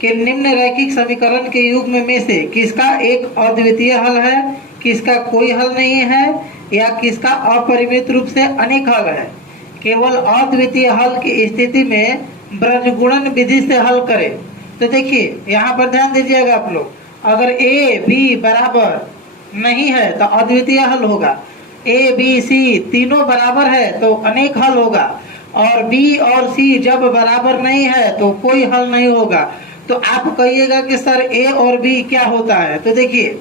कि निम्न रैखिक समीकरण के युग्म में से किसका एक अद्वितीय हल है, किसका कोई हल नहीं है, या किसका अपरिमित रूप से अनेक हल है। केवल अद्वितीय हल की स्थिति में ब्रजगुणन विधि से हल करें। तो देखिए यहाँ पर ध्यान दीजिएगा आप लोग, अगर ए बी बराबर नहीं है तो अद्वितीय हल होगा, ए बी सी तीनों बराबर है तो अनेक हल होगा, और बी और सी जब बराबर नहीं है तो कोई हल नहीं होगा। तो आप कहिएगा कि सर ए और बी क्या होता है। तो देखिए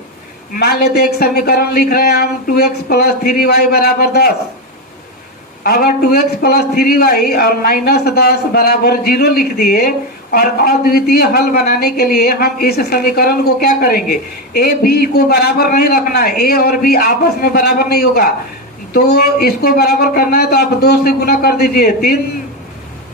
मान लेते एक समीकरण लिख रहे हैं हम 2x + 3y = 10। अगर 2x + 3y और -10 = 0 लिख दिए और अद्वितीय हल बनाने के लिए हम इस समीकरण को क्या करेंगे, ए बी को बराबर नहीं रखना है, ए और बी आपस में बराबर नहीं होगा, तो इसको बराबर करना है तो आप 2 से गुना कर दीजिए, 3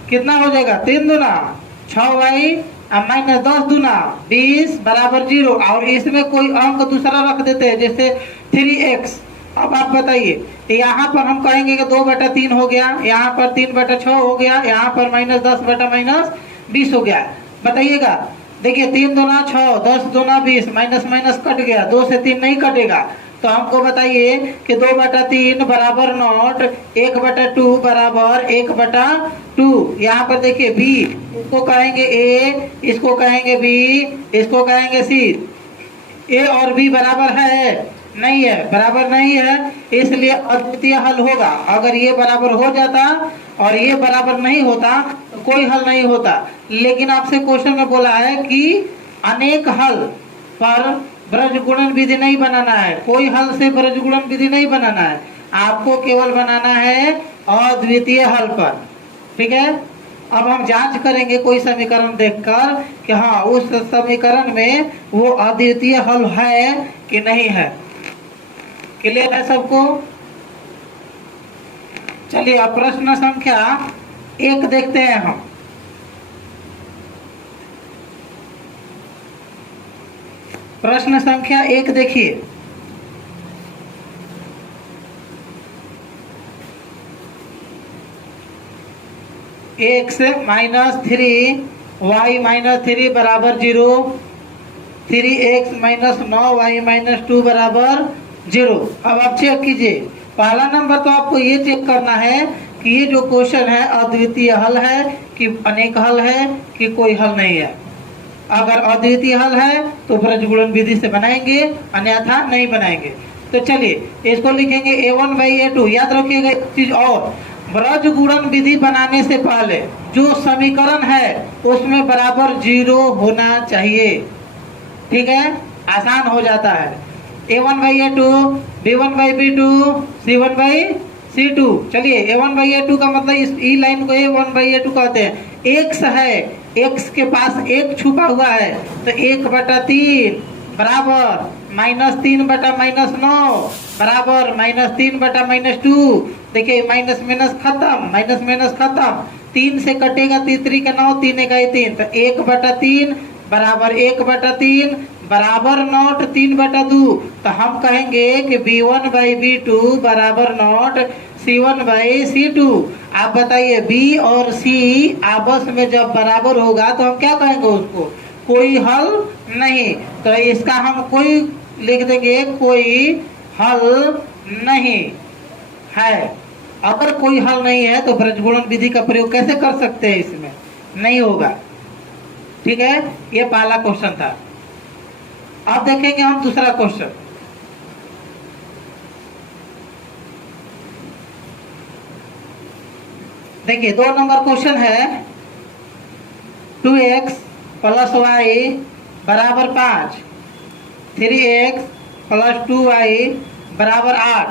कितना हो जाएगा, 3 दूना 6y -10 दूना 20 = 0। और इसमें कोई अंक दूसरा रख देते हैं जैसे 3x। अब आप बताइए यहाँ पर हम कहेंगे कि 2/3 हो गया, यहाँ पर 3/6 हो गया, यहाँ पर -10/-20 हो गया। बताइएगा, देखिए 3 दूना 6, 10 दूना 20, माइनस माइनस कट गया, 2 से 3 नहीं कटेगा। तो हमको बताइए कि 2/3 = नॉट 1/2 = 1/2। यहाँ पर देखिए बी, इसको कहेंगे ए, इसको कहेंगे बी, इसको कहेंगे सी। ए और बी बराबर है नहीं है, बराबर नहीं है, इसलिए अद्वितीय हल होगा। अगर ये बराबर हो जाता और ये बराबर नहीं होता तो कोई हल नहीं होता। लेकिन आपसे क्वेश्चन में बोला है कि अनेक हल पर ब्रजगुणन विधि नहीं बनाना है, कोई हल से ब्रजगुणन विधि नहीं बनाना है, आपको केवल बनाना है अद्वितीय हल पर। ठीक है, अब हम जांच करेंगे कोई समीकरण देखकर कि हाँ उस समीकरण में वो अद्वितीय हल है कि नहीं है। क्लियर है सबको? चलिए अब प्रश्न संख्या 1 देखते हैं हम। प्रश्न संख्या 1 देखिए, x - 3 y - 3 = 0, 3x - 9y - 2 = 0। अब आप चेक कीजिए, पहला नंबर तो आपको ये चेक करना है कि ये जो क्वेश्चन है अद्वितीय हल है कि अनेक हल है कि कोई हल नहीं है। अगर अद्वितीय हल है तो ब्रजगुणन विधि से बनाएंगे, अन्यथा नहीं बनाएंगे। तो चलिए इसको लिखेंगे a1/a2। याद रखिएगा एक चीज और, ब्रजगुणन विधि बनाने से पहले जो समीकरण है उसमें बराबर 0 होना चाहिए। ठीक है, आसान हो जाता है। a1/a2, b1/b2, c1/c2। चलिए a1/a2 का मतलब इस ई लाइन को a1/a2 कहते हैं। x है, x के पास 1 छुपा हुआ है तो 1/3 बराबर -3/-9 बराबर -3/-2। देखिए माइनस माइनस खत्म, माइनस माइनस खत्म, 3 से कटेगा 3 का 9, 3 का 3, तो 1/3 बराबर 1/3 बराबर नॉट 3/2। तो हम कहेंगे कि b1/b2 बराबर नॉट c1/c2। आप बताइए b और c आपस में जब बराबर होगा तो हम क्या कहेंगे उसको, कोई हल नहीं। तो इसका हम कोई लिख देंगे, कोई हल नहीं है। अगर कोई हल नहीं है तो ब्रजगुणन विधि का प्रयोग कैसे कर सकते हैं, इसमें नहीं होगा। ठीक है, ये पहला क्वेश्चन था। अब देखेंगे हम दूसरा क्वेश्चन। देखिए 2 नंबर क्वेश्चन है 2x + y = 5, 3x + 2y = 8।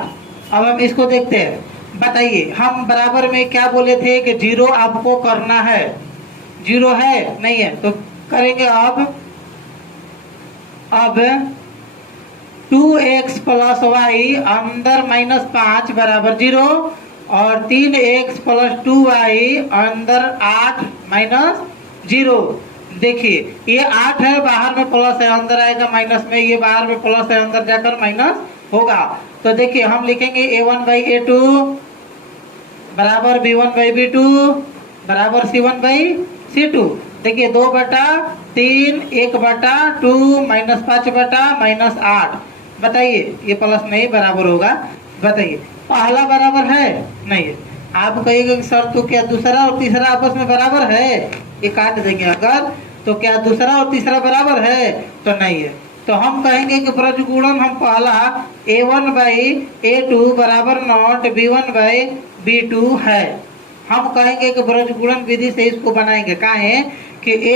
अब हम इसको देखते हैं। बताइए हम बराबर में क्या बोले थे कि 0 आपको करना है, 0 है नहीं है तो करेंगे। अब 2x + y अंदर -5 बराबर 0 और 3x + 2y अंदर 8 -0। देखिए ये 8 है, बाहर में प्लस है, अंदर आएगा माइनस में, ये बाहर में प्लस है, अंदर जाकर माइनस होगा। तो देखिए हम लिखेंगे a1/a2 बराबर b1/b2 बराबर c1/c2। देखिए 2/3, 1/2, -5/-8। बताइए ये प्लस नहीं बराबर होगा? बताइए पहला बराबर है? नहीं है। आप कहिएगा कि सर तो क्या दूसरा और तीसरा आपस में बराबर है? ये काट देंगे अगर, तो क्या दूसरा और तीसरा बराबर है? तो नहीं है। तो हम कहेंगे कि ब्रज गुणन हम पहला A1/A2 बराबर नॉट B1/B2 है। हम कहेंगे कि ब्रज गुणन विधि से इसको बनाएंगे। काहे कि A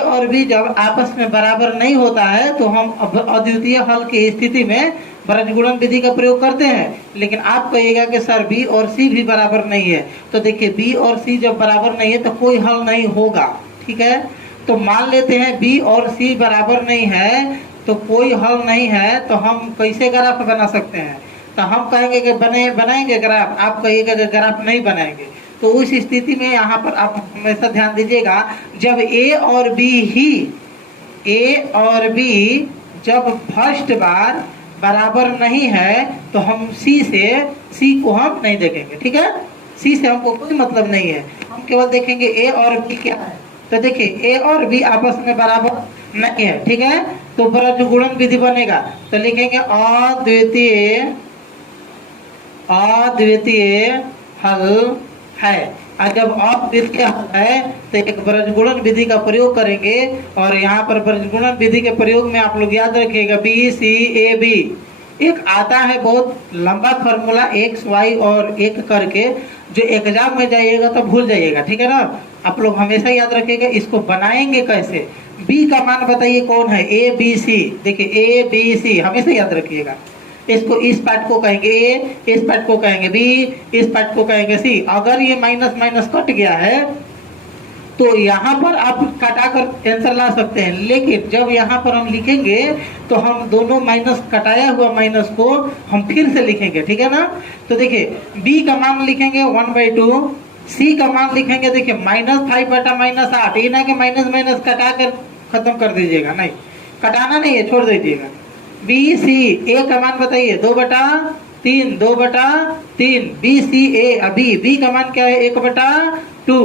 और B जब आपस में बराबर नहीं होता है तो हम अद्वितीय हल की स्थिति में ब्रज गुणन विधि का प्रयोग करते हैं। लेकिन आप कहिएगा कि सर B और C भी बराबर नहीं है, तो देखिए B और C जब बराबर नहीं है तो कोई हल नहीं होगा। ठीक है, तो मान लेते हैं B और C बराबर नहीं है तो कोई हल नहीं है, तो हम कैसे ग्राफ बना सकते हैं? तो हम कहेंगे कि बनाएंगे ग्राफ, आप कहिएगा कि ग्राफ नहीं बनाएंगे। तो उस स्थिति में यहाँ पर आप हमेशा ध्यान दीजिएगा, जब A और B जब फर्स्ट बार बराबर नहीं है तो हम C को हम नहीं देखेंगे। ठीक है, C से हमको कोई मतलब नहीं है, हम केवल देखेंगे A और B क्या है। तो देखिए A और B आपस में बराबर नहीं है। ठीक है, तो ब्रज गुणन विधि बनेगा, तो लिखेंगे अद्वितीय हल है। और जब अद्वितीय हल है तो एक ब्रज गुणन विधि का प्रयोग करेंगे। और यहाँ पर ब्रज गुणन विधि के प्रयोग में आप लोग याद रखिएगा BCAB एक आता है बहुत लंबा फॉर्मूला x y और एक करके, जो एग्जाम में जाइएगा तो भूल जाइएगा। ठीक है ना, आप लोग हमेशा याद रखिएगा। इसको बनाएंगे कैसे? B का मान बताइए कौन है? ABC। देखिए ABC हमेशा याद रखिएगा। इसको इस पार्ट को कहेंगे A, इस पार्ट को कहेंगे B, इस पार्ट को कहेंगे C। अगर ये माइनस माइनस कट गया है तो यहाँ पर आप कटाकर आंसर ला सकते हैं, लेकिन जब यहाँ पर हम लिखेंगे तो हम दोनों माइनस कटाया हुआ माइनस को हम फिर से लिखेंगे। ठीक है ना, तो देखिए B का मान लिखेंगे 1/2, C का मान लिखेंगे देखिए -5/-8। ये ना कि माइनस माइनस कटा कर खत्म कर दीजिएगा, नहीं कटाना नहीं है, छोड़ दीजिएगा। BC A का मान बताइए 2/3, 2/3 BCA। अभी B का मान क्या है? 1/2।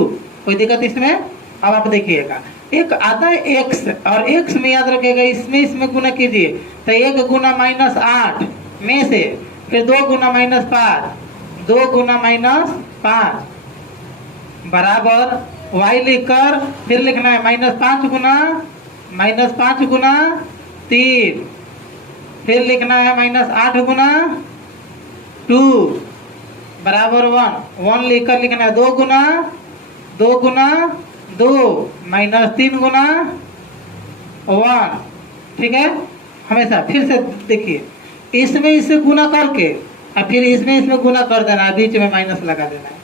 कोई दिक्कत इसमें? अब आप देखिएगा एक आता है x, और x में याद रखिएगा इसमें गुना कीजिए, तो 1 गुना -8 में से फिर 2 गुना -5, 2 गुना -5 बराबर y लिखकर फिर लिखना है -5 गुना 3, फिर लिखना है -8 गुना 2 बराबर 1 लिखकर लिखना है 2 गुना 2 -3 गुना 1। ठीक है, हमेशा फिर से देखिए इसमें इससे गुना करके और फिर इसमें गुना कर देना है, बीच में माइनस लगा देना है।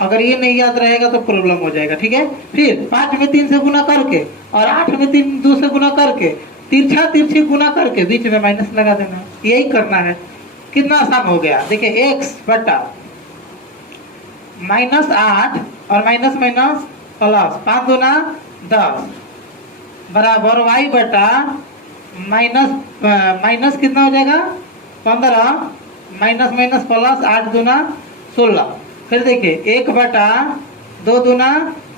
अगर ये नहीं याद रहेगा तो प्रॉब्लम हो जाएगा। ठीक है, फिर 5 में 3 से गुना करके और 8 में 2 से गुना करके तिरछी गुना करके बीच में माइनस लगा देना है। यही करना है। कितना आसान हो गया। देखिए x बटा -8 और माइनस माइनस प्लस 5 गुना 10 बराबर y बटा माइनस कितना हो जाएगा 15 माइनस माइनस प्लस 8 गुना 16। फिर देखिए 1/2 गुना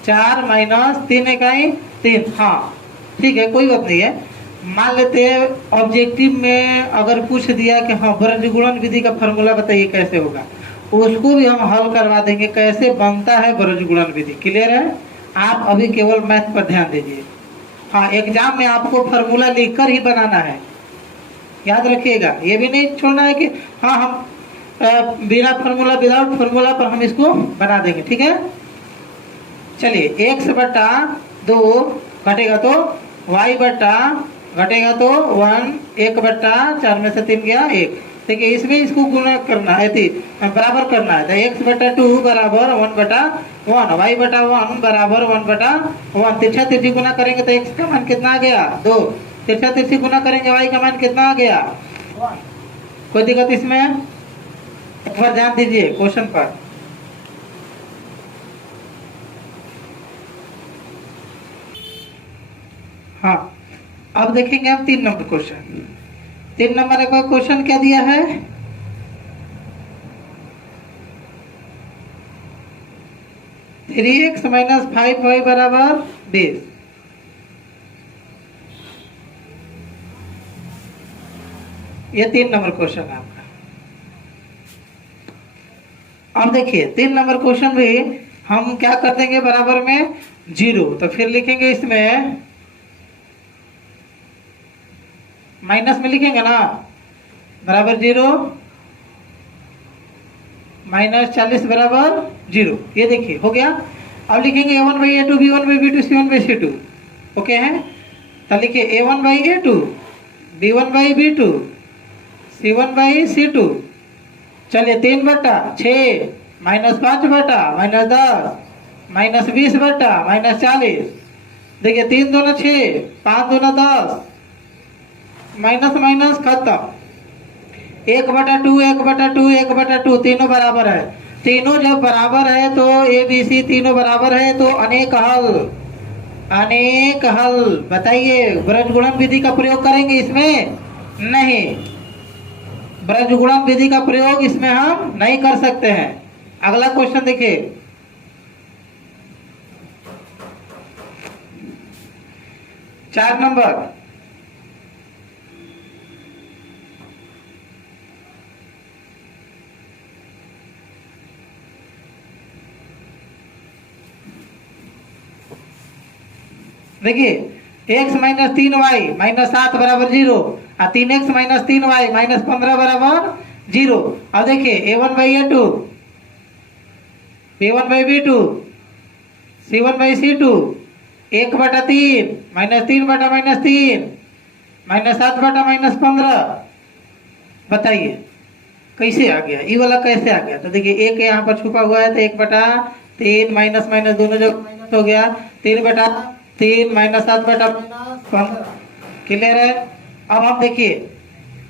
4 माइनस 3 इकाई 3। हाँ ठीक है, कोई बात नहीं है। मान लेते हैं ऑब्जेक्टिव में अगर पूछ दिया कि हाँ ब्रज गुणन विधि का फॉर्मूला बताइए कैसे होगा, उसको भी हम हल करवा देंगे कैसे बनता है ब्रज गुणन विधि। क्लियर है? आप अभी केवल मैथ पर ध्यान दीजिए। हाँ, एग्जाम में आपको फॉर्मूला लिखकर ही बनाना है, याद रखिएगा। ये भी नहीं छोड़ना है कि हाँ हम बिना फॉर्मूला विदाउट फॉर्मूला पर हम इसको बना देंगे। ठीक है, चलिए x/2 घटेगा तो y बटा घटेगा तो 1, 1/4 में से 3 गया 1। देखिए इसमें इसको गुना करना है, बराबर करना है। तो x/2 बराबर 1/1, y/1 बराबर 1/1। तिरछी गुना करेंगे तो x का मान कितना आ गया 2, तिरछी गुना करेंगे y का मान कितना आ गया 1। कोई दिक्कत इसमें? एक बार ध्यान दीजिए क्वेश्चन पर। हाँ, अब देखेंगे हम 3 नंबर क्वेश्चन। 3 नंबर का क्वेश्चन क्या दिया है? 3x माइनस 5y बराबर 20। ये 3 नंबर क्वेश्चन है आपका। अब देखिए 3 नंबर क्वेश्चन भी हम क्या कर देंगे बराबर में 0, तो फिर लिखेंगे इसमें माइनस में लिखेंगे ना, बराबर 0 माइनस 40 बराबर 0। ये देखिए हो गया। अब लिखेंगे a1/a2 b1/b2 c1/c2। ओके है, तो लिखिए a1/a2 b1/b2 c1/c2। चलिए 3/6 माइनस 5/, माइनस 10 माइनस 20/, माइनस 40। देखिए 3 दूना 6, 5 दूना 10, माइनस माइनस खत्म। 1/2 1/2 1/2 तीनों बराबर है। तीनों जब बराबर है तो ABC तीनों बराबर है तो अनेक हल, अनेक हल। बताइए ब्रजगुणन विधि का प्रयोग करेंगे इसमें? नहीं, ब्रजगुणन विधि का प्रयोग इसमें हम नहीं कर सकते हैं। अगला क्वेश्चन देखिए, चार नंबर। देखिए x माइनस 3y माइनस 7 बराबर 0 और 3x माइनस 3y माइनस 15 बराबर 0। अब देखिए a1/a2 b1/b2 c1/c2 1/3 minus 3/-3 minus 7/-15। बताइए कैसे आ गया, ये वाला कैसे आ गया? तो देखिए एक यहाँ पर छुपा हुआ है तो 1/3 माइनस माइनस दोनों जगह माइनस हो गया, 3/3 माइनस 7/-15। क्लियर है? अब आप देखिए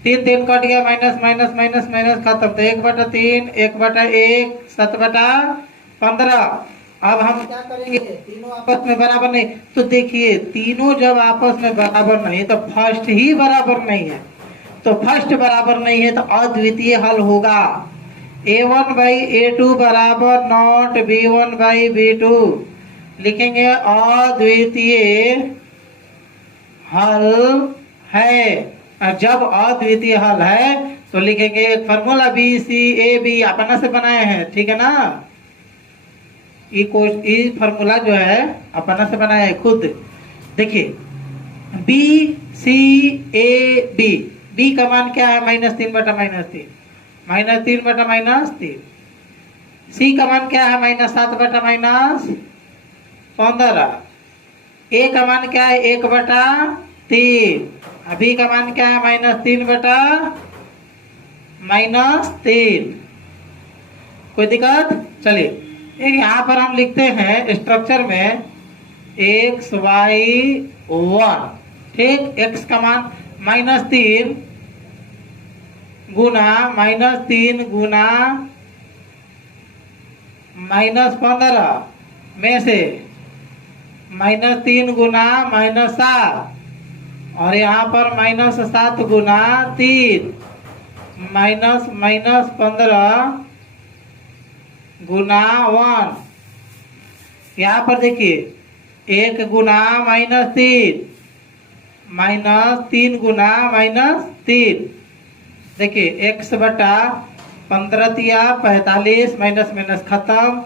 3 कट गया, माइनस माइनस माइनस माइनस खत्म। तो 1/3 1/1 7/15। अब हम क्या करेंगे, तीनों आपस में बराबर नहीं। तो देखिए तीनों जब आपस में बराबर नहीं तो फर्स्ट ही बराबर नहीं है, तो फर्स्ट बराबर नहीं है तो अद्वितीय हल होगा। a1/a2 बराबर नॉट b1/b2 लिखेंगे अद्वितीय हल है। और जब अद्वितीय हल है तो लिखेंगे एक फॉर्मूला BCAB अपना से बनाए हैं, ठीक है ना। ये फॉर्मूला जो है अपना से बनाया है खुद। देखिए BCAB, B का मान क्या है? -3/-3 माइनस 3/-3। C का मान क्या है? -7/-15। A का मान क्या है? 1/3। B का मान क्या है? -3/-3। कोई दिक्कत? चलिए एक यहाँ पर हम लिखते हैं स्ट्रक्चर में XY1, ठीक। X का मान -3 गुना -3 गुना -15 में से -3 गुना -7 और यहाँ पर -7 गुना 3 -15 गुना 1। यहाँ पर देखिए 1 गुना -3 -3 गुना -3। देखिए x/15 45 माइनस माइनस खत्म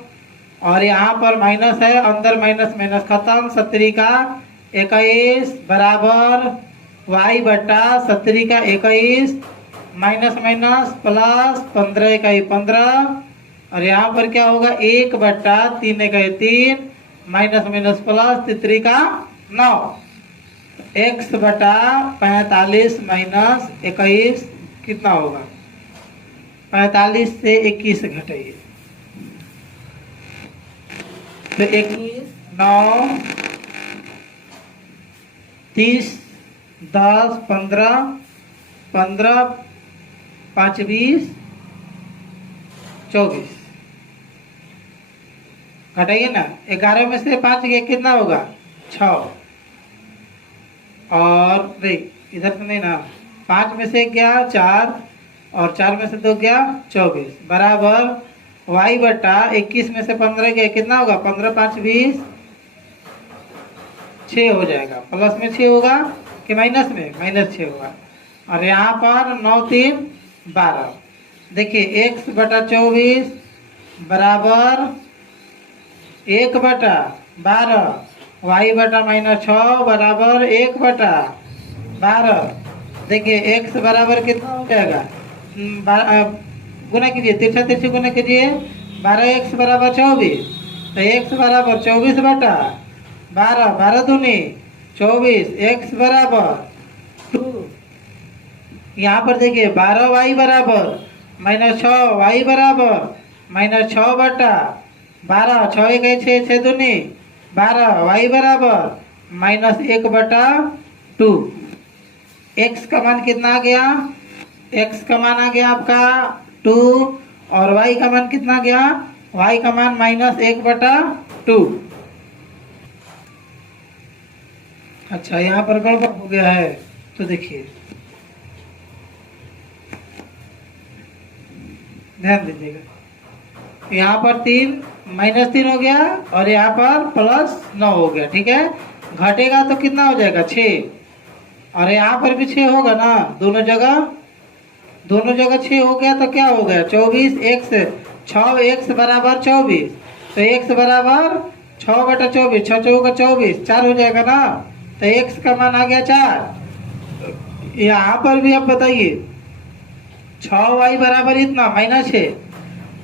और यहाँ पर माइनस है, अंदर माइनस माइनस खत्म। 17 का 21 बराबर y/17 का 21 माइनस माइनस प्लस 15 का 15 और यहाँ पर क्या होगा 1/3 का 3 माइनस माइनस प्लस 3 का 9। x/45 माइनस 21 कितना होगा? 45 से 21 घटाइए तो 21 9 30 10 15 15 5 20 24 घटाइए ना। 11 में से 5 गया कितना होगा? 6। और नहीं इधर तो नहीं ना, 5 में से गया 4 और 4 में से 2 गया 24 बराबर वाई बटा 21 में से 15 गया कितना होगा, 15 5 20, 6 हो जाएगा। प्लस में 6 होगा कि माइनस में, माइनस 6 होगा। और यहाँ पर 9 3 12। देखिए x बटा 24 बराबर 1 बटा 12, वाई बटा -6 बराबर 1 बटा 12। देखिए x बराबर कितना हो जाएगा, गुना कीजिए, तिरछा तिरछी गुना कीजिए, 12x बराबर 24, तो x बराबर 24 बटा 12, 12 दूनी 24, x बराबर 2। यहाँ पर देखिए 12y बराबर -6, y बराबर -6 बटा 12, 6 1 6, 6 दूनी 12, y बराबर -1 बटा 2। x का मान कितना आ गया, x का मान आ गया आपका 2, और y का मान कितना गया, y का मान -1 बटा 2। अच्छा यहाँ पर गड़बड़ हो गया है, तो देखिए ध्यान दीजिएगा, यहाँ पर 3 -3 हो गया और यहाँ पर +9 हो गया, ठीक है। घटेगा तो कितना हो जाएगा 6, और यहाँ पर भी 6 होगा ना, दोनों जगह 6 हो गया, तो क्या हो गया 24x 6x बराबर 24, तो x बराबर 6 बटा 24, 6 चौका 24, 4 हो जाएगा ना, तो x का मान आ गया 4। यहाँ पर भी आप बताइए 6y बराबर इतना -6,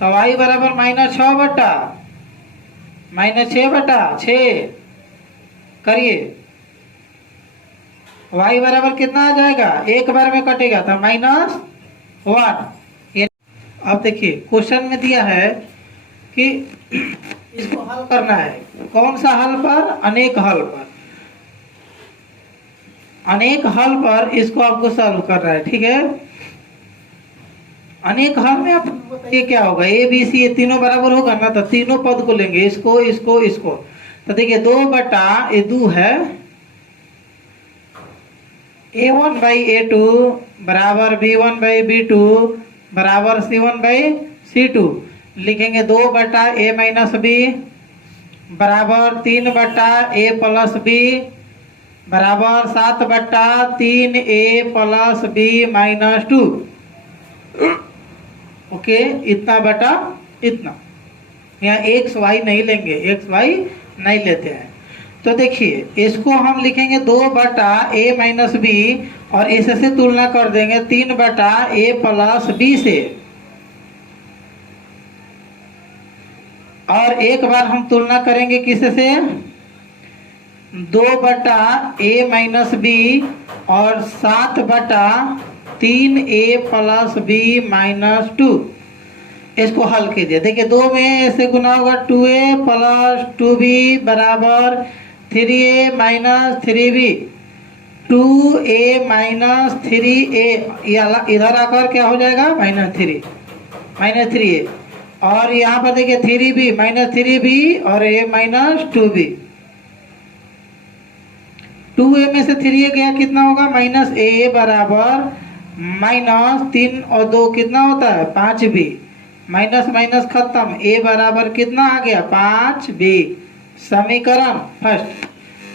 तो y बराबर -6 बटा -6 करिए, y बराबर कितना आ जाएगा, एक बार में कटेगा तो -1। अब देखिए क्वेश्चन में दिया है कि इसको हल करना है, कौन सा हल पर, अनेक हल पर, अनेक हल पर इसको आपको सॉल्व करना है, ठीक है। अनेक हल में आप बताइए क्या होगा, ए बी सी ये तीनों बराबर होगा ना, तो तीनों पद को लेंगे, इसको इसको इसको, तो देखिए 2 बटा ये 2 है, a1 बाई a2 बराबर b1 बाई b2 बराबर c1 बाई c2। लिखेंगे 2 बटा a माइनस बी बराबर 3 बटा a प्लस बी बराबर 7 बटा 3a plus b minus 2। Okay, इतना बटा इतना, यहाँ एक्स वाई नहीं लेंगे, एक्स वाई नहीं लेते हैं। तो देखिए इसको हम लिखेंगे 2 बटा a माइनस बी, और इससे तुलना कर देंगे 3 बटा a प्लस बी से, और एक बार हम तुलना करेंगे किससे, 2 बटा a माइनस बी और 7 बटा 3a प्लस बी माइनस 2। इसको हल कीजिए, देखिए 2 में ऐसे गुना होगा 2a प्लस 2b बराबर 3a minus 3b, 2a minus 3a, इधर आकर क्या हो जाएगा -3a, और यहाँ पर देखिए 3b -3b और a माइनस 2b, 2a में से 3a गया कितना होगा -a बराबर -3 और 2 कितना होता है 5b, माइनस माइनस खत्म, a बराबर कितना आ गया 5b। समीकरण फर्स्ट,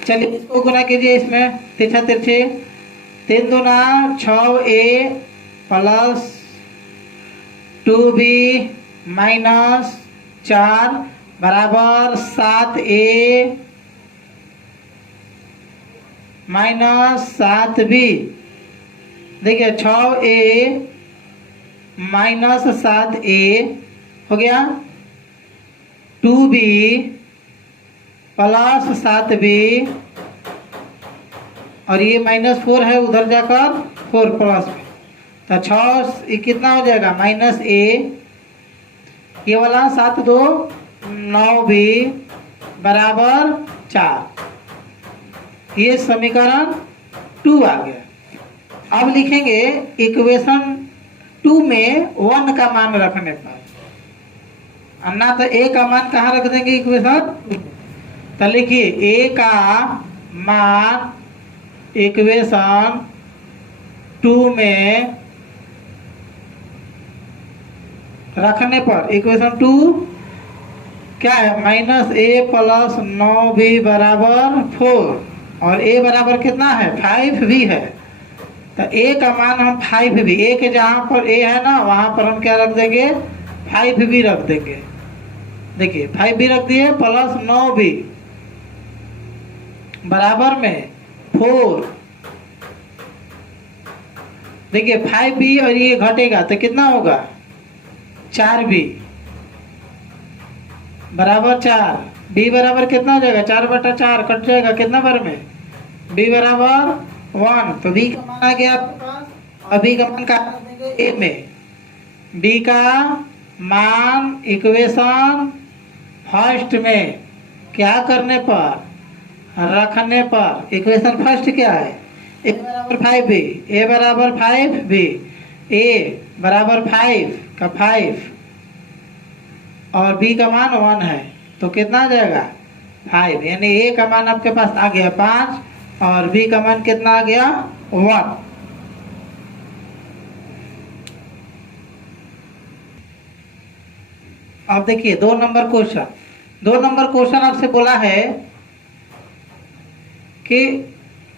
चलिए इसको गुना कीजिए, इसमें तिरछा तिरछे, 3 दूना 6a प्लस 2b माइनस 4 बराबर 7a माइनस 7b। देखिए 6a माइनस 7a हो गया, 2b प्लस 7b, और ये -4 है उधर जाकर 4 प्लस में, तो 6 कितना हो जाएगा -a, ये वाला 7 2 9b बराबर 4। ये समीकरण 2 आ गया। अब लिखेंगे इक्वेशन 2 में 1 का मान रखने पर, ना तो a का मान कहाँ रख देंगे इक्वेशन 2 में, तो लिखिए a का मान इक्वेशन 2 में रखने पर इक्वेशन 2 क्या है, -a+9b बराबर 4 और a बराबर कितना है 5 भी है। तो a का मान हम 5 भी, a के जहाँ पर a है ना वहाँ पर हम क्या रख देंगे 5 भी रख देंगे। देखिए 5 भी रख दिए प्लस 9b बराबर में 4। देखिए 5b और ये घटेगा तो कितना होगा 4b बराबर 4। b बराबर कितना हो जाएगा 4/4 कट जाएगा कितना बार में b बराबर 1। तो b का मान आ गया आपके पास। अब b का मान कहाँ रख देंगे a में। b का मान इक्वेशन फर्स्ट में क्या करने पर रखने पर, इक्वेशन फर्स्ट क्या है a बराबर 5b, a बराबर 5b, a बराबर 5 का 5 और b का मान 1 है तो कितना आ जाएगा 5, यानी a का मान आपके पास आ गया 5 और b का मान कितना आ गया 1। अब देखिए 2 नंबर क्वेश्चन। 2 नंबर क्वेश्चन आपसे बोला है कि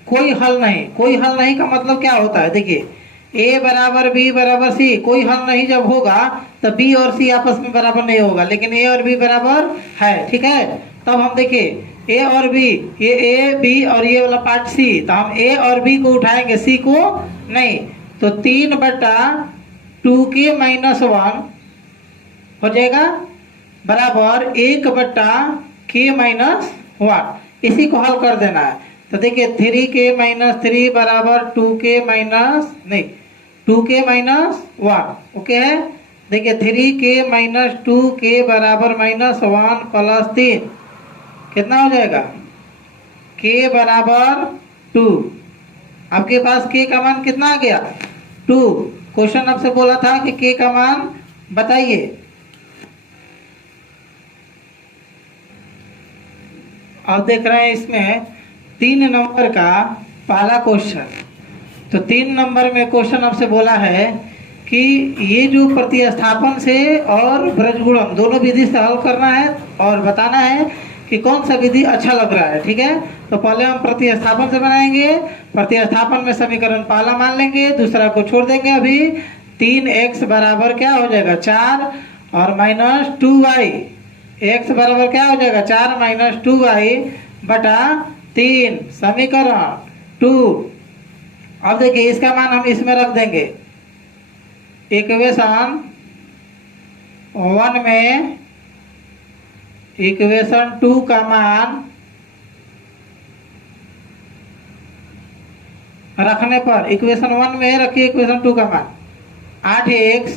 कोई हल नहीं। कोई हल नहीं का मतलब क्या होता है, देखिए a बराबर b बराबर c, कोई हल नहीं जब होगा तो b और c आपस में बराबर नहीं होगा, लेकिन a और b बराबर है, ठीक है। तब हम देखिए a और b, ये a b और ये वाला पार्ट c, तो हम a और b को उठाएंगे c को नहीं। तो 3/2k-1 हो जाएगा बराबर 1/k-1। इसी को हल कर देना है। तो देखिए 3k-3 बराबर 2k-1 ओके है। देखिए 3k-2k बराबर -1 प्लस 3 कितना हो जाएगा k बराबर 2। आपके पास k का मान कितना आ गया 2। क्वेश्चन आपसे बोला था कि k का मान बताइए। आप देख रहे हैं इसमें 3 नंबर का पहला क्वेश्चन। तो 3 नंबर में क्वेश्चन आपसे बोला है कि ये जो प्रतिस्थापन से और ब्रजगुणन दोनों विधि से हल करना है और बताना है कि कौन सा विधि अच्छा लग रहा है, ठीक है। तो पहले हम प्रतिस्थापन से बनाएंगे। प्रतिस्थापन में समीकरण पहला मान लेंगे, दूसरा को छोड़ देंगे अभी। 3x बराबर क्या हो जाएगा 4 और -2y। x बराबर क्या हो जाएगा 4 - 2y बटा 3 समीकरण 2। अब देखिए इसका मान हम इसमें रख देंगे। इक्वेशन 1 में इक्वेशन 2 का मान रखने पर, इक्वेशन 1 में रखिए इक्वेशन 2 का मान 8x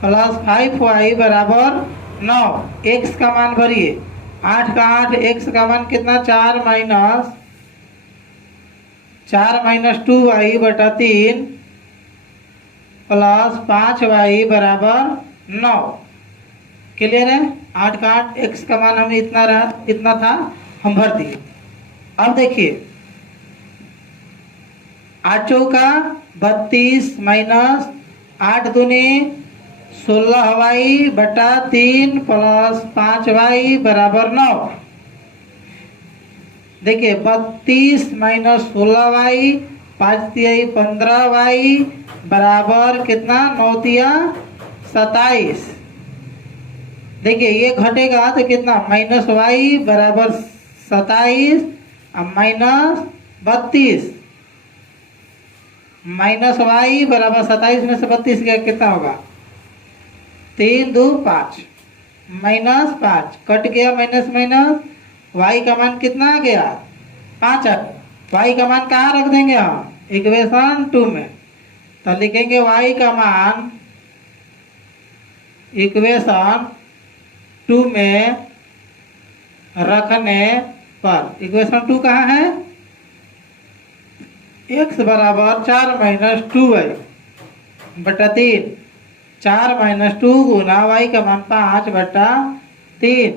प्लस 5y बराबर 9। x का मान भरिए 8 का 8, x का मान कितना 4 - 2y बटा 3 प्लस 5y बराबर 9। क्लियर है। 8 का 8, x का मान हमें इतना था हम भर दिए। अब देखिए 8 चौका 32 माइनस 8 दूनी 16y बटा 3 प्लस 5y बराबर 9। देखिए 32 माइनस 16y 5 तिहाई 15y बराबर कितना 9 तिया 27। देखिए ये घटेगा तो कितना -y बराबर 27 माइनस 32। -y बराबर 27 में से 32 गया कितना होगा 3 2 5 -5 कट गया माइनस माइनस। y का मान कितना आ गया 5 आ गया। y का मान कहाँ रख देंगे हम इक्वेशन 2 में। तो लिखेंगे y का मान इक्वेशन 2 में रखने पर, इक्वेशन 2 कहाँ है x बराबर 4 - 2y बटा 3। 4 - 2 गुना y का मान 5 बटा 3।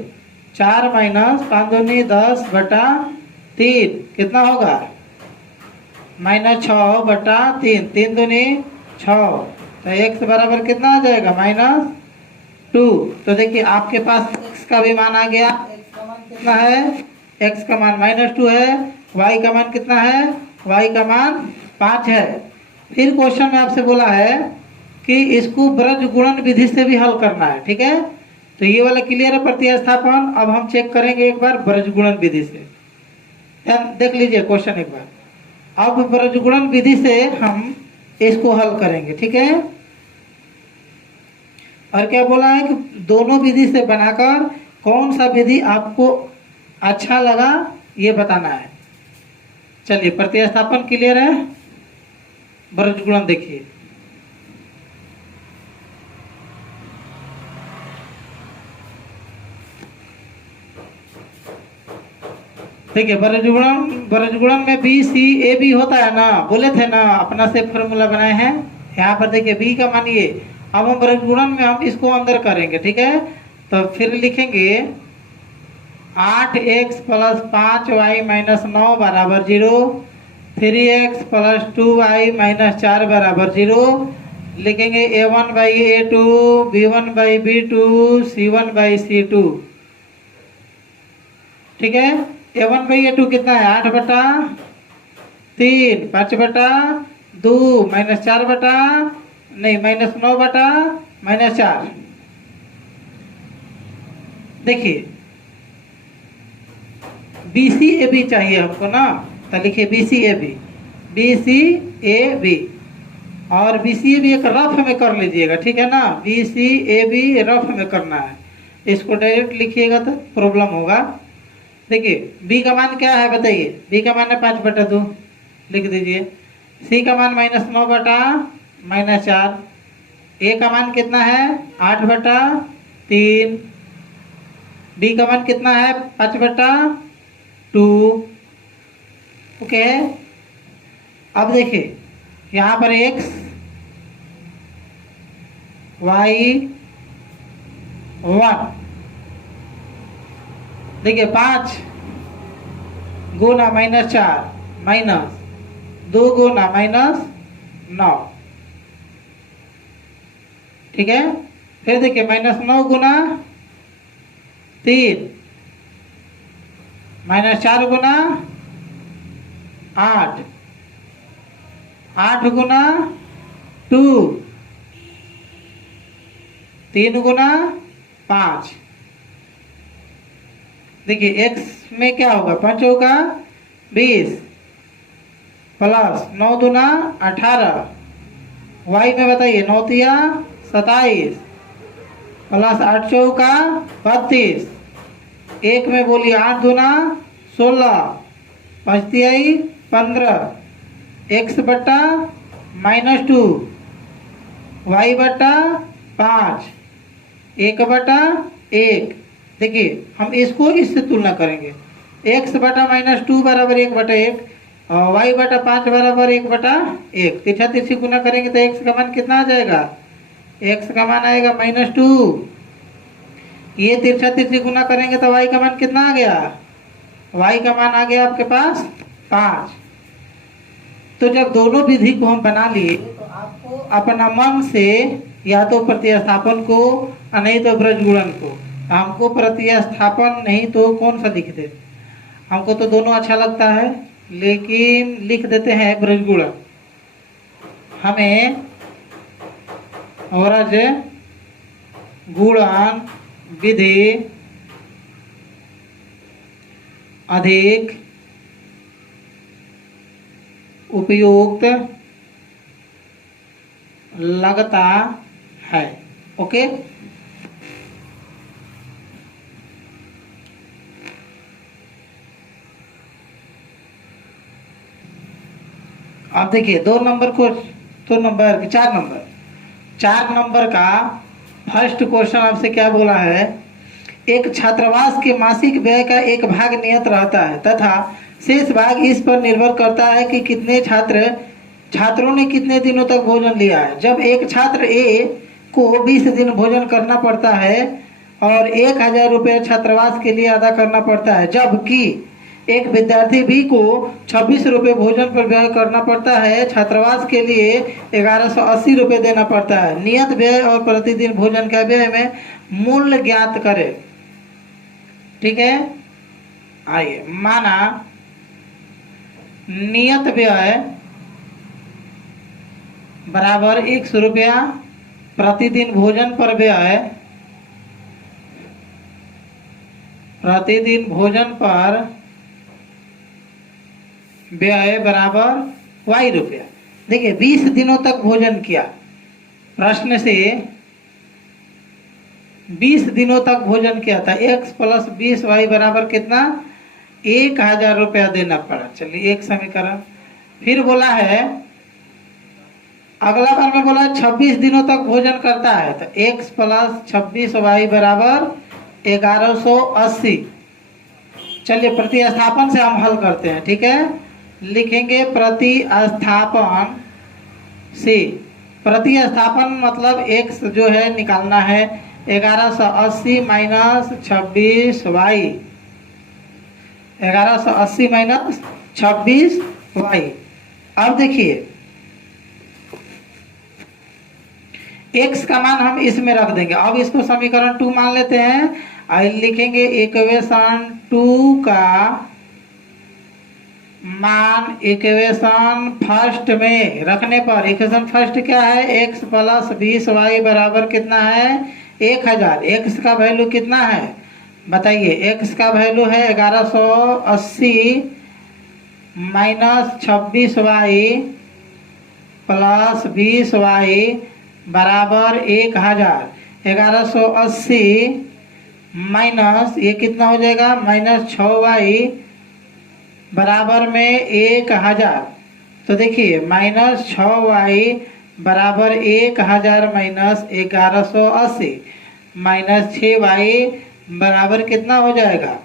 4 माइनस 5 दूनी 10 बटा 3 कितना होगा -6 बटा 3। 3 दूनी 6 तो x बराबर कितना आ जाएगा -2। तो देखिए आपके पास x का भी मान आ गया। x का मान कितना है, x का मान -2 है। y का मान कितना है, y का मान 5 है। फिर क्वेश्चन में आपसे बोला है कि इसको ब्रज गुणन विधि से भी हल करना है, ठीक है। तो ये वाला क्लियर है प्रतिस्थापन। अब हम चेक करेंगे एक बार ब्रज गुणन विधि से। देख लीजिए क्वेश्चन एक बार। अब ब्रज गुणन विधि से हम इसको हल करेंगे, ठीक है। और क्या बोला है कि दोनों विधि से बनाकर कौन सा विधि आपको अच्छा लगा ये बताना है। चलिए प्रतिस्थापन क्लियर है, ब्रज गुणन देखिए। ठीक है, ब्रज गुणन में बी सी ए बी होता है ना, बोले थे ना, अपना से फॉर्मूला बनाए हैं। यहाँ पर देखिए बी का मानिए। अब हम ब्रज गुणन में हम इसको अंदर करेंगे, ठीक है। तो फिर लिखेंगे 8x + 5y - 9 बराबर 0, 3x + 2y - 4 बराबर 0। लिखेंगे a1/a2, b1/b2, c1/c2। ठीक है, a1/a2 कितना है 8/3, 5/2 -9/-4। देखिए BCAB चाहिए हमको ना, तो लिखिए BCAB। और BCAB एक रफ में कर लीजिएगा, ठीक है ना। BCAB रफ में करना है, इसको डायरेक्ट लिखिएगा तो प्रॉब्लम होगा। देखिए B का मान क्या है बताइए, B का मान है 5/2, लिख दीजिए। C का मान -9/-4। A का मान कितना है 8/3। B का मान कितना है 5/2। ओके, अब देखिए यहाँ पर x y 1, देखिए 5 गुना -4 -2 गुना -9, ठीक है। फिर देखिए -9 गुना 3 -4 गुना 8, 8 गुना 2, 3 गुना 5। देखिए x में क्या होगा 5 होगा 20 प्लस 9 दूना 18। y में बताइए 9 तिया 27 प्लस 8 चौका 32। एक में बोलिए 8 दूना 16, 5 तिहाई 15। x बट्टा -2, y बट्टा 5, 1/1। देखिए हम इसको इससे तुलना करेंगे। x बटा -2 बराबर 1/1 और y बटा 5 बराबर 1/1। तिरछा तिरछी गुना करेंगे तो x का मान कितना आ जाएगा, x का मान आएगा -2। ये तिरछा तिरछी गुना करेंगे तो y का मान कितना आ गया, y का मान आ गया आपके पास 5। तो जब दोनों विधि को हम बना लिए तो आपको अपना मन से या तो प्रतिस्थापन को नहीं तो ब्रज गुणन को। हमको प्रतिस्थापन नहीं तो कौन सा लिख दे, हमको तो दोनों अच्छा लगता है, लेकिन लिख देते हैं ब्रज गुणन। हमें ब्रज गुणन विधि अधिक उपयुक्त लगता है। ओके, अब देखिए 2 नंबर को 2 नंबर 4 नंबर का फर्स्ट क्वेश्चन आपसे क्या बोला है, एक छात्रावास के मासिक व्यय का एक भाग नियत रहता है तथा शेष भाग इस पर निर्भर करता है कि कितने छात्रों ने कितने दिनों तक भोजन लिया है। जब एक छात्र ए को 20 दिन भोजन करना पड़ता है और 1000 रुपये छात्रावास के लिए अदा करना पड़ता है, जबकि एक विद्यार्थी बी को 26 रुपये भोजन पर व्यय करना पड़ता है। छात्रावास के लिए 1180 रुपये देना पड़ता है। नियत व्यय और प्रतिदिन भोजन का व्यय में मूल्य ज्ञात करें। ठीक है, आइए, माना नियत व्यय बराबर 100 रुपया, प्रतिदिन भोजन पर व्यय, प्रतिदिन भोजन पर व्यय बराबर y रुपया। देखिए 20 दिनों तक भोजन किया, प्रश्न से 20 दिनों तक भोजन किया था, x + 20y बराबर कितना, 1000 रुपया देना पड़ा। चलिए एक समीकरण। फिर बोला है, अगला बार में बोला 26 दिनों तक भोजन करता है, तो x + 26y बराबर 1180। चलिए प्रतिस्थापन से हम हल करते हैं। ठीक है, लिखेंगे प्रतिस्थापन से, प्रतिस्थापन मतलब x जो है निकालना है, 1180 माइनस 26y, 1180 माइनस 26y। अब देखिए x का मान हम इसमें रख देंगे। अब इसको समीकरण 2 मान लेते हैं। लिखेंगे इक्वेशन 2 का मान इक्वेशन फर्स्ट में रखने पर, इक्वेशन फर्स्ट क्या है, x + 20y बराबर कितना है, 1000। x का वैल्यू कितना है बताइए, x का वैल्यू है 1180 माइनस 26y प्लस 20y बराबर 1000। 1180 माइनस ये कितना हो जाएगा, -6y बराबर में 1000। तो देखिए -6y बराबर 1000 माइनस 1180 माइनस 6y बराबर कितना हो जाएगा,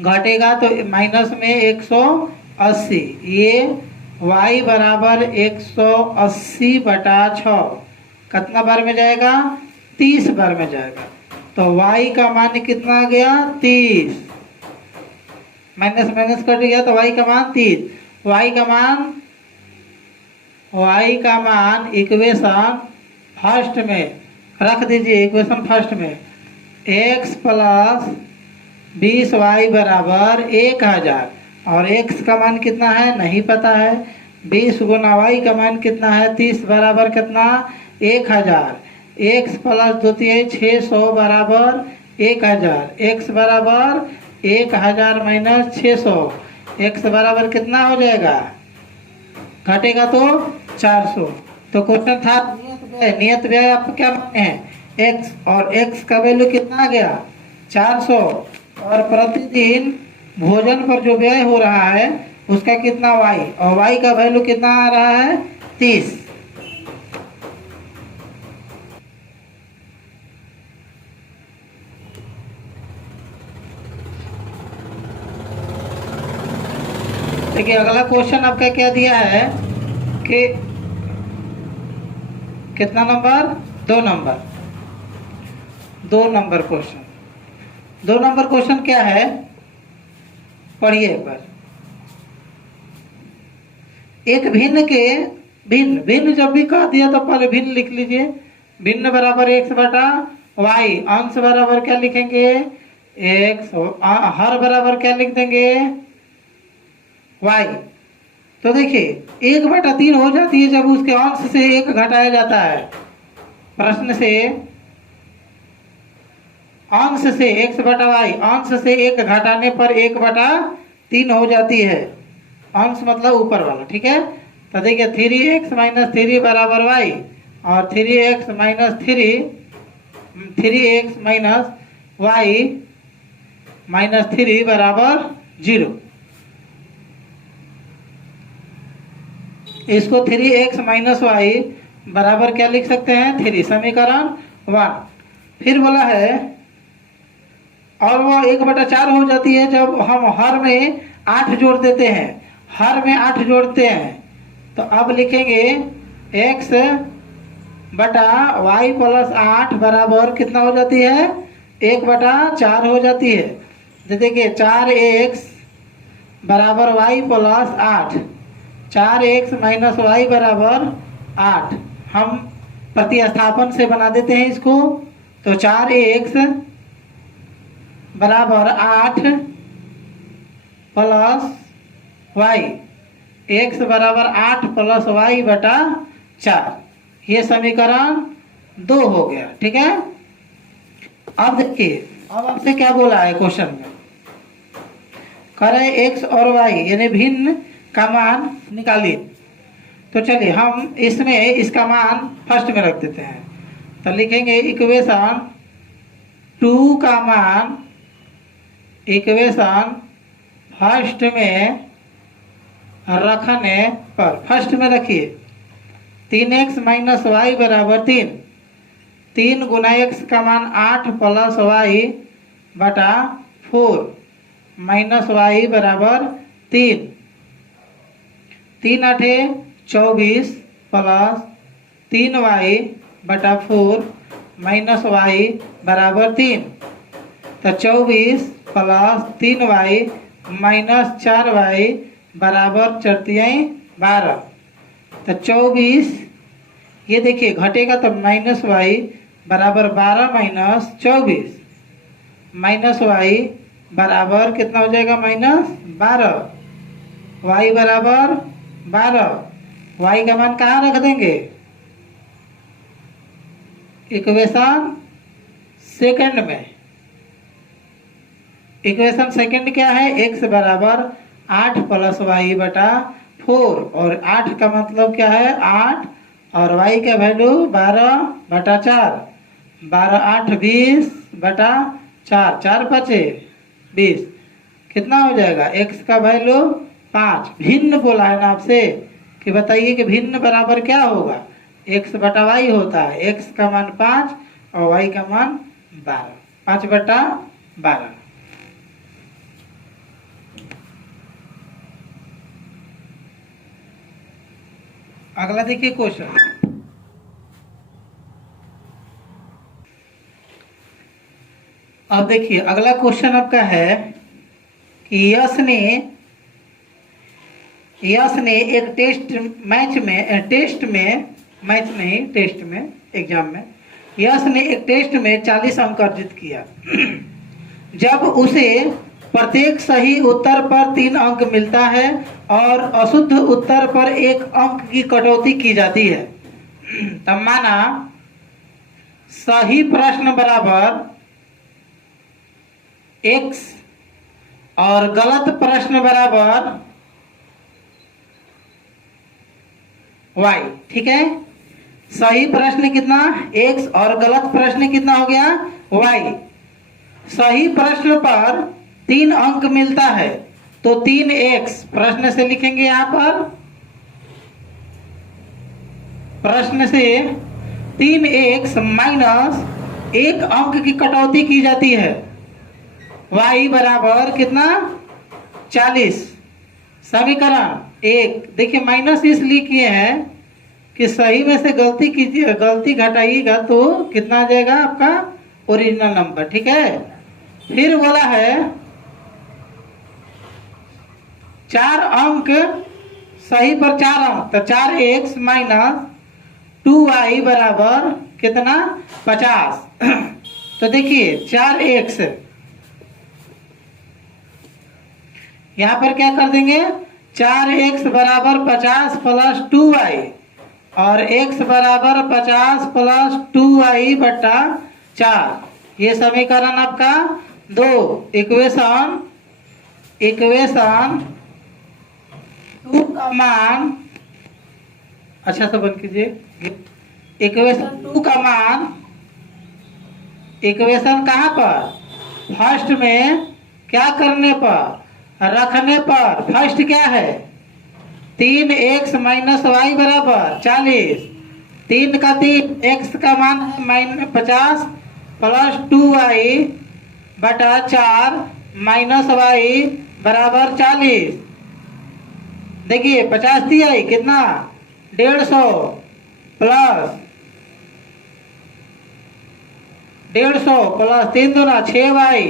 घटेगा तो माइनस में 180। ये y बराबर 180/6 कितना बार में जाएगा, 30 बार में जाएगा। तो y का मान कितना आ गया, 30। माइनस माइनस कट गया तो y का मान 30। y का मान इक्वेशन फर्स्ट में रख दीजिए। इक्वेशन फर्स्ट में x + 20y बराबर 1000 और x का मान कितना है नहीं पता है। 20 गुना y का मान कितना है, 30 बराबर कितना, 1000। x + 2 600 बराबर 1000। x बराबर 1000 माइनस 600, x बराबर कितना हो जाएगा, घटेगा तो 400। तो क्वेश्चन था नियत व्यय आप क्या माने हैं, x, और x का वैल्यू कितना आ गया, 400, और प्रतिदिन भोजन पर जो व्यय हो रहा है उसका कितना y, और y का वैल्यू कितना आ रहा है, 30। देखिए अगला क्वेश्चन आपका क्या दिया है कि कितना number, 2 number, 2 number question. 2 number question क्या है, पढ़िए एक बार। एक भिन्न के भिन्न, भिन्न जब भी कह दिया तो पहले भिन्न लिख लीजिए। भिन्न बराबर x/y, अंश बराबर क्या लिखेंगे, x, हर बराबर क्या लिख देंगे, y। तो देखिए 1/3 हो जाती है जब उसके अंश से 1 घटाया जाता है। प्रश्न से अंश से x/y, अंश से 1 घटाने पर 1/3 हो जाती है। अंश मतलब ऊपर वाला, ठीक है। तो देखिए 3x - 3 बराबर y, और 3x - 3y - 3 बराबर 0। इसको 3x - y बराबर क्या लिख सकते हैं, 3, समीकरण 1। फिर बोला है, और वो 1/4 हो जाती है जब हम हर में 8 जोड़ देते हैं, हर में 8 जोड़ते हैं। तो अब लिखेंगे x बटा y + 8 बराबर कितना हो जाती है, 1/4 हो जाती है। तो देखिए 4x बराबर y plus 8, 4x minus Y बराबर 8। हम प्रतिस्थापन से बना देते हैं इसको। तो 4x बराबर 8 प्लस वाई, x बराबर 8 प्लस वाई बटा 4, ये समीकरण 2 हो गया। ठीक है। अब देखिए, अब आपसे क्या बोला है क्वेश्चन में, करे x और y यानी भिन्न का मान निकालिए। तो चलिए हम इसमें इसका मान फर्स्ट में रख देते हैं। तो लिखेंगे इक्वेशन 2 का मान इक्वेशन फर्स्ट में रखने पर, फर्स्ट में रखिए 3x माइनस वाई बराबर 3, 3 गुना x का मान 8 प्लस वाई बटा 4 माइनस वाई बराबर 3, 3 8 24 प्लस 3y बटा 4 माइनस वाई बराबर 3। तो 24 प्लस 3y माइनस 4y बराबर 4×3 12। तो 24, ये देखिए घटेगा तो माइनस वाई बराबर 12 माइनस 24, माइनस वाई बराबर कितना हो जाएगा माइनस 12, y बराबर 12, y का मान कहाँ रख देंगे, इक्वेशन सेकंड में। इक्वेशन सेकंड क्या है, x बराबर 8 प्लस वाई बटा 4, और 8 का मतलब क्या है 8, और y का वैल्यू 12 बटा 4, 12 8 20 बटा 4, 4 5 20, कितना हो जाएगा, x का वैल्यू 5। भिन्न बोला है ना आपसे कि बताइए कि भिन्न बराबर क्या होगा, x बटा वाई होता है। x का मान 5 और y का मान 12, 5 बटा 12। अगला देखिए क्वेश्चन, अब देखिए अगला क्वेश्चन आपका है कि यश ने एक टेस्ट में एग्जाम में यश ने एक टेस्ट में 40 अंक अर्जित किया। जब उसे प्रत्येक सही उत्तर पर 3 अंक मिलता है और अशुद्ध उत्तर पर 1 अंक की कटौती की जाती है, तब माना सही प्रश्न बराबर x और गलत प्रश्न बराबर y। ठीक है, सही प्रश्न कितना x और गलत प्रश्न कितना हो गया y। सही प्रश्न पर 3 अंक मिलता है तो 3x प्रश्न से लिखेंगे, यहां पर प्रश्न से 3x माइनस 1 अंक की कटौती की जाती है, y बराबर कितना 40। समीकरण 1 देखिए माइनस इसलिए किए हैं कि सही में से गलती कीजिए, गलती घटाइएगा तो कितना आ जाएगा आपका ओरिजिनल नंबर। ठीक है, फिर बोला है 4 अंक, सही पर 4 अंक, तो 4x माइनस 2y बराबर कितना 50। तो देखिए 4x यहां पर क्या कर देंगे, 4x बराबर 50 प्लस 2y और x बराबर 50 प्लस 2y बटा 4, ये समीकरण आपका 2। इक्वेशन 2 का मान अच्छा से बंद कीजिए। इक्वेशन 2 का मान, इक्वेशन कहाँ पर, फर्स्ट में क्या करने पर, रखने पर। फर्स्ट क्या है 3x माइनस वाई बराबर 40, 3 का 3, x का मान है -50 प्लस 2y बटा 4 माइनस वाई बराबर 40। देखिए 50 दिया कितना 150 प्लस 150 प्लस 3 दूना 6y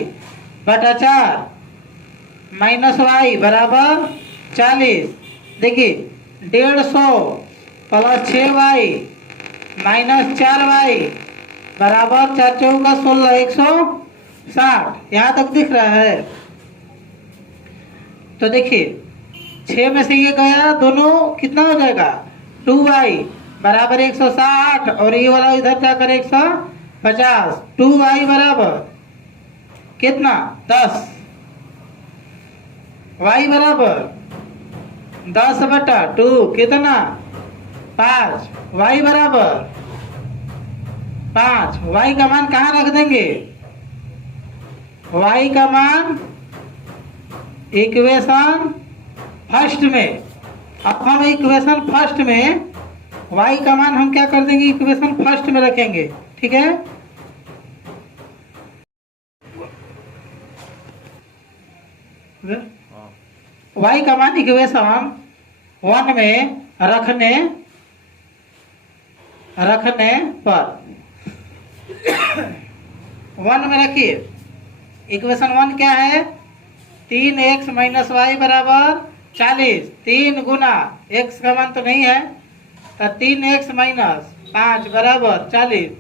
बटा 4 माइनस वाई बराबर 40। देखिए 150 प्लस 6y माइनस 4y बराबर 4 चौका 16 160। यहाँ तक दिख रहा है। तो देखिए 6 में से ये गया, दोनों कितना हो जाएगा 2y बराबर 160 और ये वाला इधर जाकर 150। 2y बराबर कितना 10, y बराबर 10 बटा 2 कितना 5, y बराबर 5। y का मान कहाँ रख देंगे, y का मान इक्वेशन फर्स्ट में। अब हम इक्वेशन फर्स्ट में y का मान हम क्या कर देंगे, इक्वेशन फर्स्ट में रखेंगे। ठीक है, y का मान इक्वेशन 1 में रखने पर 1 में रखिए। इक्वेशन 1 क्या है, 3x माइनस वाई बराबर 40। 3 गुना x का मान तो नहीं है, तो 3x माइनस 5 बराबर 40।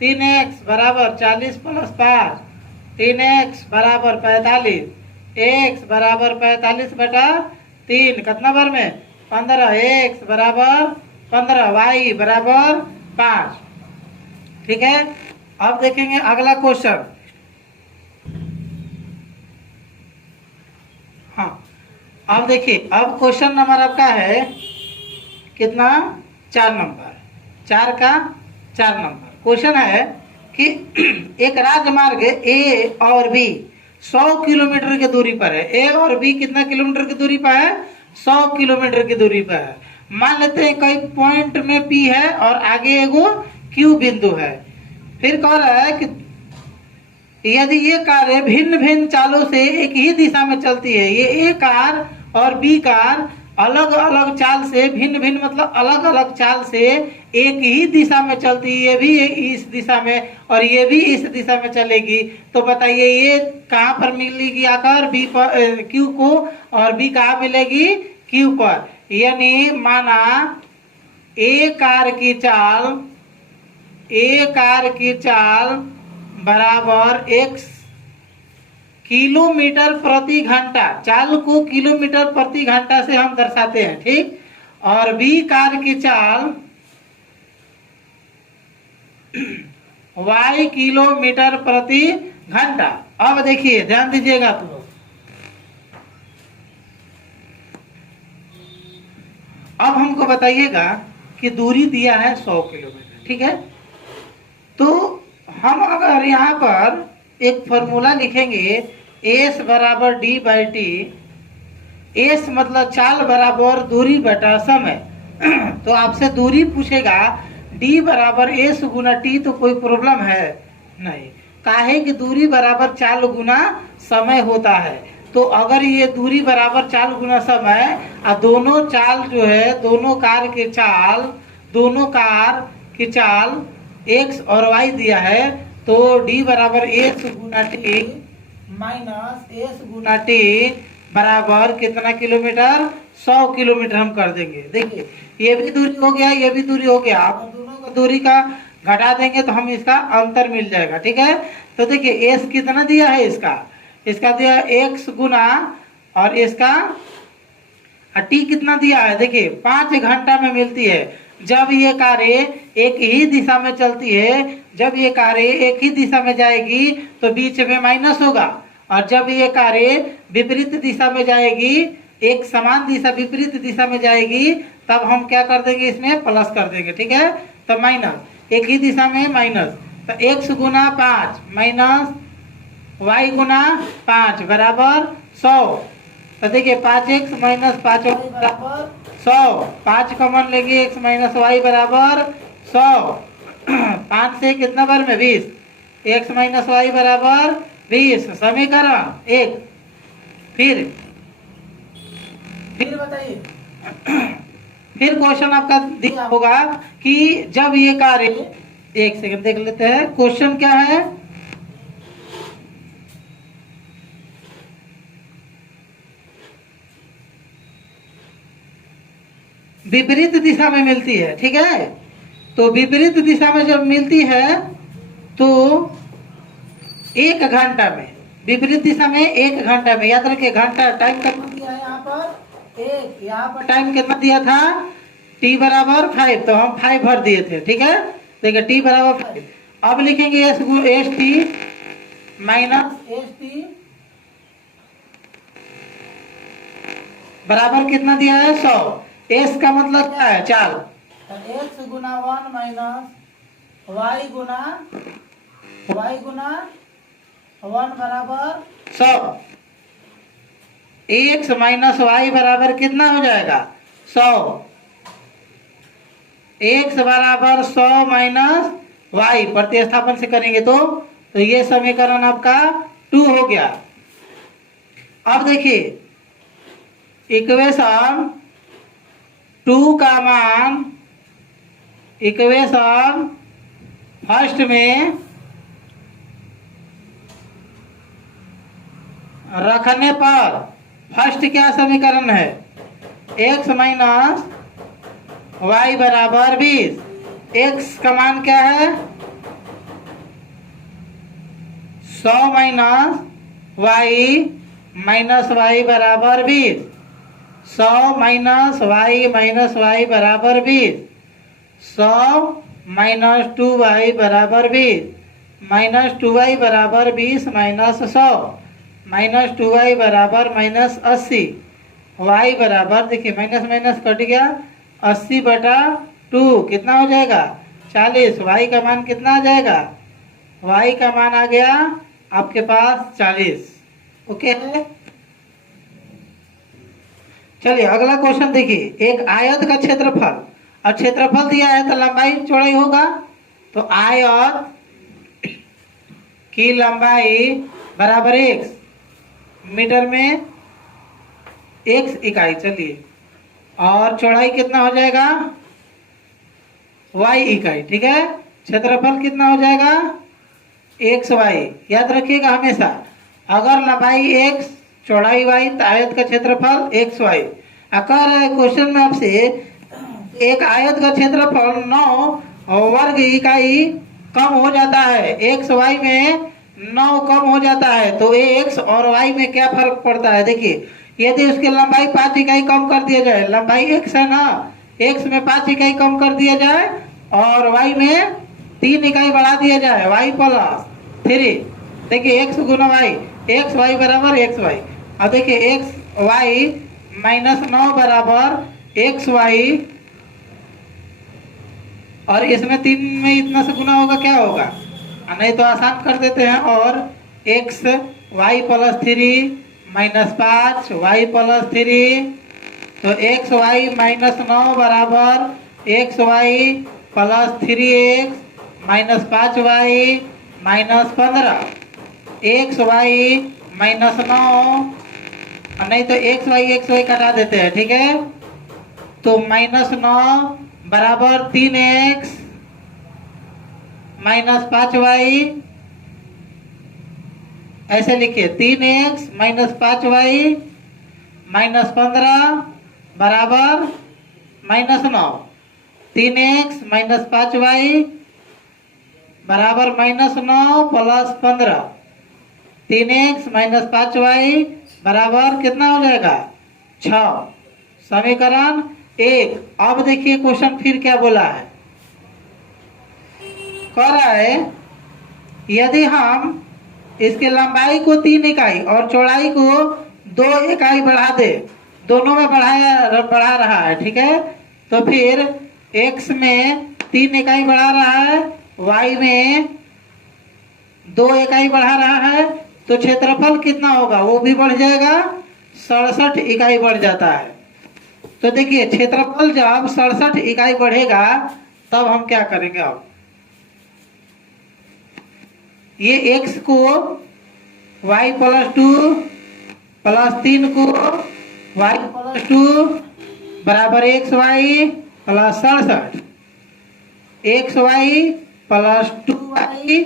3x बराबर 40 प्लस 5, 3x बराबर 45। x बराबर 45 बटा 3 कितना बार में 15। x बराबर 15, y बराबर 5। ठीक है, अब देखेंगे अगला क्वेश्चन। हाँ, अब देखिए, अब क्वेश्चन नंबर आपका है कितना 4 नंबर, 4 का 4 नंबर। क्वेश्चन है कि एक राजमार्ग ए और बी 100 किलोमीटर की दूरी पर है। ए और बी कितना किलोमीटर की दूरी पर है, 100 किलोमीटर की दूरी पर है। मान लेते हैं कई पॉइंट में पी है और आगे एगो क्यू बिंदु है। फिर कह रहा है कि यदि ये कार भिन्न भिन्न चालों से एक ही दिशा में चलती है, ये ए कार और बी कार अलग अलग चाल से, भिन्न भिन्न मतलब अलग अलग चाल से एक ही दिशा में चलती है, ये भी इस दिशा में और ये भी इस दिशा में चलेगी, तो बताइए ये कहाँ पर मिलेगी आकर बी पर क्यू को, और बी कहाँ मिलेगी क्यू पर। यानी माना ए कार की चाल बराबर x किलोमीटर प्रति घंटा, चाल को किलोमीटर प्रति घंटा से हम दर्शाते हैं। ठीक, और बी कार की चाल y किलोमीटर प्रति घंटा। अब देखिए ध्यान दीजिएगा आप लोग, अब हमको बताइएगा कि दूरी दिया है 100 किलोमीटर। ठीक है, तो हम अगर यहाँ पर एक फॉर्मूला लिखेंगे s बराबर डी बाई टी, एस मतलब चाल बराबर दूरी बटा समय। तो आपसे दूरी पूछेगा, d बराबर s गुना टी, तो कोई प्रॉब्लम है नहीं, काहे कि दूरी बराबर चाल गुना समय होता है। तो अगर ये दूरी बराबर चाल गुना समय, और दोनों चाल जो है, दोनों कार की चाल x और y दिया है, तो d बराबर s गुना टी माइनस s गुना टी बराबर कितना किलोमीटर, 100 किलोमीटर हम कर देंगे। देखिए ये भी दूरी हो गया, ये भी दूरी हो गया, अब दोनों का दूरी का घटा देंगे तो हम इसका अंतर मिल जाएगा। ठीक है, तो देखिए s कितना दिया है, इसका दिया x गुना, और इसका टी कितना दिया है, देखिए 5 घंटा में मिलती है। जब ये कारें एक ही दिशा में चलती है, जब ये कारें एक ही दिशा में जाएगी तो बीच में माइनस होगा, और जब ये कारें विपरीत दिशा में जाएगी, एक समान दिशा विपरीत दिशा में जाएगी, तब हम क्या कर देंगे, इसमें प्लस कर देंगे। ठीक है, तो माइनस, एक ही दिशा में माइनस, तो x गुना 5 माइनस y गुना 5 बराबर 100। तो देखिए 5x माइनस 5y बराबर 100, 5 कॉमन लेंगे, x माइनस वाई बराबर 100। 5 से कितना बार में 20, x माइनस वाई बराबर 20, समीकरण 1। फिर बताइए, फिर क्वेश्चन आपका दिया होगा कि जब ये कार्य, एक सेकंड देख लेते हैं क्वेश्चन क्या है। विपरीत दिशा में मिलती है, ठीक है। तो विपरीत दिशा में जब मिलती है तो 1 घंटा में, विपरीत दिशा में 1 घंटा में, याद रखिए घंटा टाइम कितना दिया है यहाँ पर 1, यहाँ पर टाइम कितना दिया था t बराबर 5, तो हम 5 भर दिए थे, ठीक है। देखिए t बराबर 5। अब लिखेंगे S T minus S T बराबर कितना दिया है 100। एस का मतलब क्या है चाल, एक्स गुना 1 माइनस वाई गुना 1 बराबर 100। एक्स माइनस वाई बराबर कितना हो जाएगा 100। एक्स बराबर 100 माइनस वाई प्रतिस्थापन से करेंगे तो ये समीकरण आपका 2 हो गया। अब देखिए इक्वेशन 2 का मान इक्वेशन फर्स्ट में रखने पर फर्स्ट क्या समीकरण है x माइनस वाई बराबर 20। x का मान क्या है 100 माइनस वाई बराबर 20। 100 माइनस वाई बराबर 20। 100 माइनस 2y बराबर 20 माइनस 2y बराबर 20 माइनस 100 माइनस 2y बराबर माइनस 80। y बराबर देखिए माइनस माइनस कट गया 80 बटा 2 कितना हो जाएगा 40। y का मान कितना आ जाएगा y का मान आ गया आपके पास 40। ओके है। चलिए अगला क्वेश्चन देखिए, एक आयत का क्षेत्रफल और क्षेत्रफल दिया है तो लंबाई चौड़ाई होगा। तो आयत की लंबाई बराबर x मीटर में x इकाई, चलिए और चौड़ाई कितना हो जाएगा y इकाई, ठीक है। क्षेत्रफल कितना हो जाएगा xy। याद रखिएगा हमेशा अगर लंबाई x चौड़ाई y तो आयत का क्षेत्रफल xy। अगर क्वेश्चन में आपसे एक आयत का क्षेत्रफल 9 वर्ग इकाई कम हो जाता है, एक्स वाई में 9 कम हो जाता है, तो एक्स और वाई में क्या फर्क पड़ता है देखिए। यदि उसकी लंबाई 5 इकाई कम कर दिया जाए, लंबाई एक्स है ना, एक्स में 5 इकाई कम कर दिया जाए और वाई में 3 इकाई बढ़ा दिया जाए, वाई प्लस 3। देखिए एक्स गुना वाई, एक्स वाई बराबर एक्स वाई। अब देखिए एक्स वाई माइनस 9 बराबर एक्स वाई, और इसमें 3 में इतना से गुना होगा क्या होगा, नहीं तो आसान कर देते हैं। और x y plus 3 minus 5 y plus 3, तो एक्स वाई माइनस 9 बराबर x y plus 3x minus 5 y minus 15। X y minus 9, नहीं तो एक्स वाई कटा देते हैं, ठीक है। तो माइनस 9 बराबर 3x माइनस 5y, ऐसे लिखिए 3x माइनस 5y माइनस 15 बराबर माइनस 9। 3x माइनस 5y बराबर minus 9 plus 15। 3x minus 5y बराबर कितना हो जाएगा 6। समीकरण 1। अब देखिए क्वेश्चन फिर क्या बोला है, कह रहा है यदि हम इसके लंबाई को 3 इकाई और चौड़ाई को 2 इकाई बढ़ा दे, दोनों में बढ़ा रहा है, ठीक है। तो फिर x में 3 इकाई बढ़ा रहा है, y में 2 इकाई बढ़ा रहा है, तो क्षेत्रफल कितना होगा वो भी बढ़ जाएगा, 67 इकाई बढ़ जाता है। तो देखिए क्षेत्रफल जब 67 इकाई बढ़ेगा तब हम क्या करेंगे, अब ये x को y प्लस 2 प्लस 3 को y प्लस 2 बराबर x y plus 67, x y plus 2y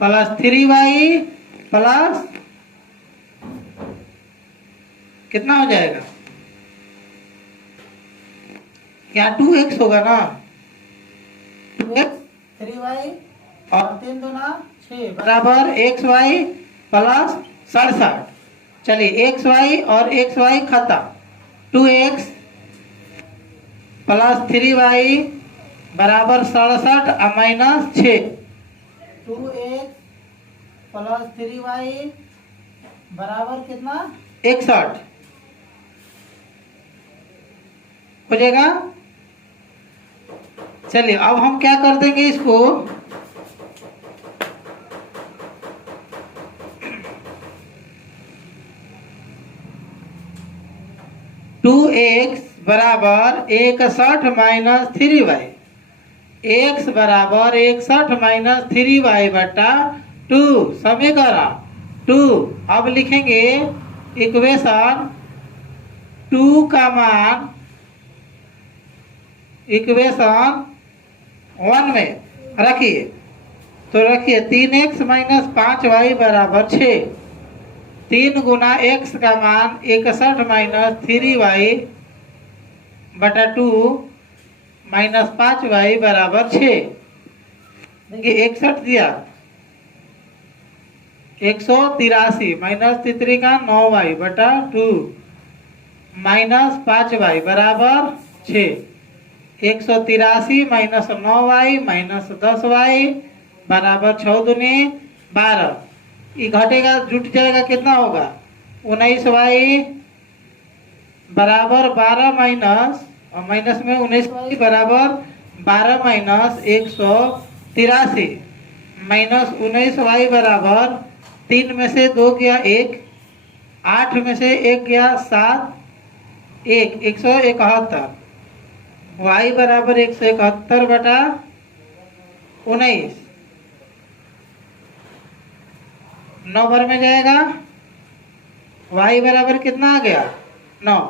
plus 3y प्लस कितना हो जाएगा यहाँ 2x होगा ना, 2x 3y और 3 दूना 6 बराबर xy प्लस 67। चलिए xy और xy खत्म, 2x प्लस 3y बराबर 67 और माइनस 6, 2x प्लस 3y बराबर कितना 61 हो जाएगा। चलिए अब हम क्या कर देंगे इसको, टू एक्स बराबर 61 माइनस 3y, x बराबर 61 माइनस 3y बटा 2 समीकरण 2। अब लिखेंगे इक्वेशन 2 का मान इक्वेशन 1 में रखिए, तो रखिए 3x माइनस 5y बराबर 6, 3 गुना x का मान 61 माइनस 3y बटा 2 माइनस 5y बराबर 6। देखिए 61 दिया, 183 माइनस 3 का 9y बटा 2 माइनस 5y बराबर 6, 183 माइनस 9y माइनस 10y बराबर 6 दूनी 12। ये घटेगा जुट जाएगा, कितना होगा 19y बराबर 12 माइनस और माइनस में 19y बराबर 12 माइनस 183 माइनस 19y बराबर 3 में से 2 गया 1, 8 में से 1 गया 7, 171, y बराबर 171 बटा 19, 9 बार में जाएगा, y बराबर कितना आ गया 9।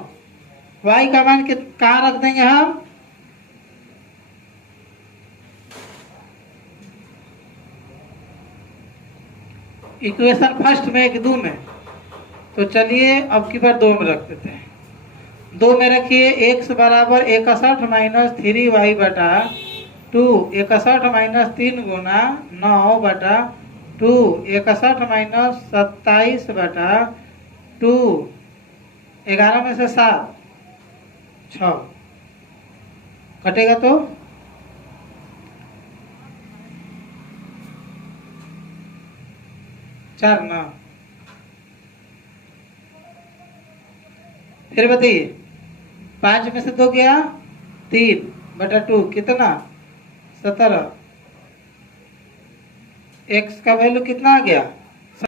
y का मान कहाँ रख देंगे हम, इक्वेशन फर्स्ट में एक 2 में, तो चलिए अब की बार 2 में रख देते हैं। 2 में रखिए x बराबर 61 माइनस 3y बटा 2, 61 माइनस 3 गुना 9 बटा 2, 61 माइनस 27 बटा 2, 11 में से 7 6 कटेगा तो 4 ना। फिर बताइए 5 में से 2 गया 3 बटा 2 कितना 17, x का वैल्यू कितना आ गया